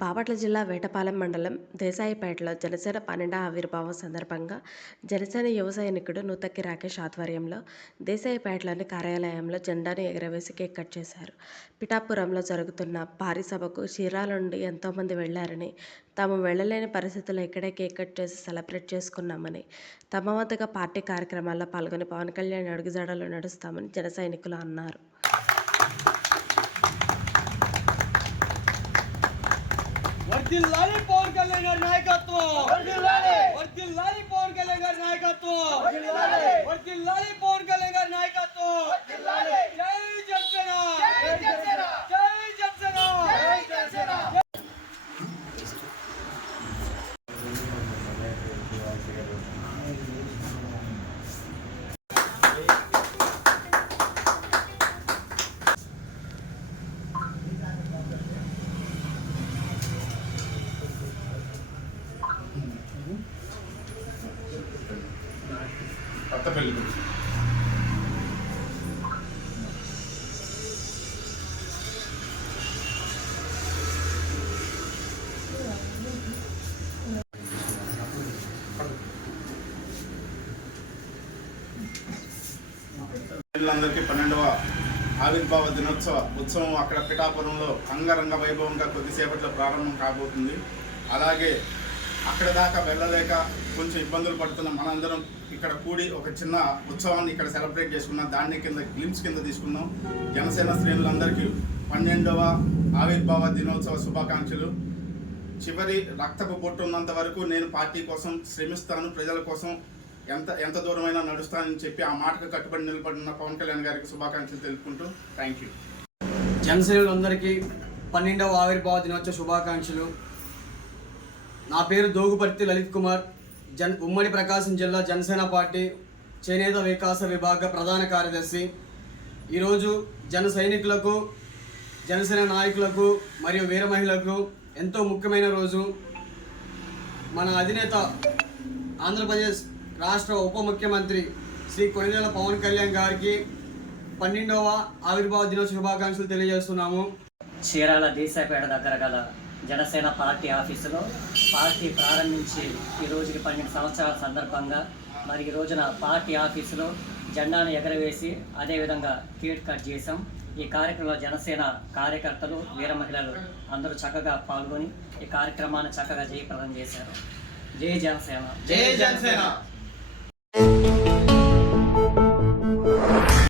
బాపట్ల జిల్లా వేటపాలెం మండలం దేశాయిపేటలో జనసేన పన్నెండవ ఆవిర్భావం సందర్భంగా జనసేన యువ సైనికుడు నూతక్కి రాకేష్ ఆధ్వర్యంలో దేశాయిపేటలోని కార్యాలయంలో జెండాను ఎగరవేసి కేక్ కట్ చేశారు. పిఠాపురంలో జరుగుతున్న భారీ సభకు చీరాల నుండి ఎంతోమంది వెళ్ళారని తాము వెళ్ళలేని పరిస్థితుల్లో ఇక్కడే కేక్ కట్ చేసి సెలబ్రేట్ చేసుకున్నామని తమ వద్దగా పార్టీ కార్యక్రమాల్లో పాల్గొని పవన్ కళ్యాణ్ అడుగుజాడలో నడుస్తామని జన సైనికులు అన్నారు. వర్ధిల్లాలి పవన్ కళ్యాణ్ గారి నాయకత్వం వర్ధిల్లాలి. వర్ధిల్లాలి పవన్ కళ్యాణ్ గారి నాయకత్వం వర్ధిల్లాలి. వర్ధిల్లాలి పవన్ కళ్యాణ్ గారి నాయకత్వం కొత్తపల్లి అందరికీ పన్నెండవ ఆవిర్భావ దినోత్సవ ఉత్సవం అక్కడ పిఠాపురంలో అంగరంగ వైభవంగా కొద్దిసేపట్లో ప్రారంభం కాబోతుంది. అలాగే అక్కడ దాకా వెళ్ళలేక కొంచెం ఇబ్బందులు పడుతున్న మనందరం ఇక్కడ కూడి ఒక చిన్న ఉత్సవాన్ని ఇక్కడ సెలబ్రేట్ చేసుకున్నాం. దాన్ని కింద గ్లిమ్స్ కింద తీసుకున్నాం. జనసేన శ్రేణులందరికీ పన్నెండవ ఆవిర్భావ దినోత్సవ శుభాకాంక్షలు. చివరి రక్తపు బొట్టు ఉన్నంత వరకు నేను పార్టీ కోసం శ్రమిస్తాను. ప్రజల కోసం ఎంత ఎంత దూరమైనా నడుస్తానని చెప్పి ఆ మాటకు కట్టుబడి నిలబడిన పవన్ కళ్యాణ్ గారికి శుభాకాంక్షలు తెలుపుకుంటూ థ్యాంక్ యూ జనసేనులందరికీ పన్నెండవ ఆవిర్భావ దినోత్సవ శుభాకాంక్షలు. నా పేరు దోగుపర్తి లలిత్ కుమార్. జన్ ఉమ్మడి ప్రకాశం జిల్లా జనసేన పార్టీ చేనేత వికాస విభాగ ప్రధాన కార్యదర్శి. ఈరోజు జన సైనికులకు జనసేన నాయకులకు మరియు వీర మహిళలకు ఎంతో ముఖ్యమైన రోజు. మన అధినేత ఆంధ్రప్రదేశ్ రాష్ట్ర ఉప ముఖ్యమంత్రి శ్రీ కొనిదేల పవన్ కళ్యాణ్ గారికి పన్నెండవ ఆవిర్భావ దినోత్సవ శుభాకాంక్షలు తెలియజేస్తున్నాము. చీరాల దేశాపేట దగ్గర గల జనసేన పార్టీ ఆఫీసులో. పార్టీ ప్రారంభించి ఈ రోజుకి పన్నెండు సంవత్సరాల సందర్భంగా మరి ఈ రోజున పార్టీ ఆఫీసులో జెండాను ఎగరవేసి అదేవిధంగా కేక్ కట్ చేశాం. ఈ కార్యక్రమంలో జనసేన కార్యకర్తలు వీర మహిళలు అందరూ చక్కగా పాల్గొని ఈ కార్యక్రమాన్ని చక్కగా జయప్రదం చేశారు. జై జనసేన. జై జనసేన.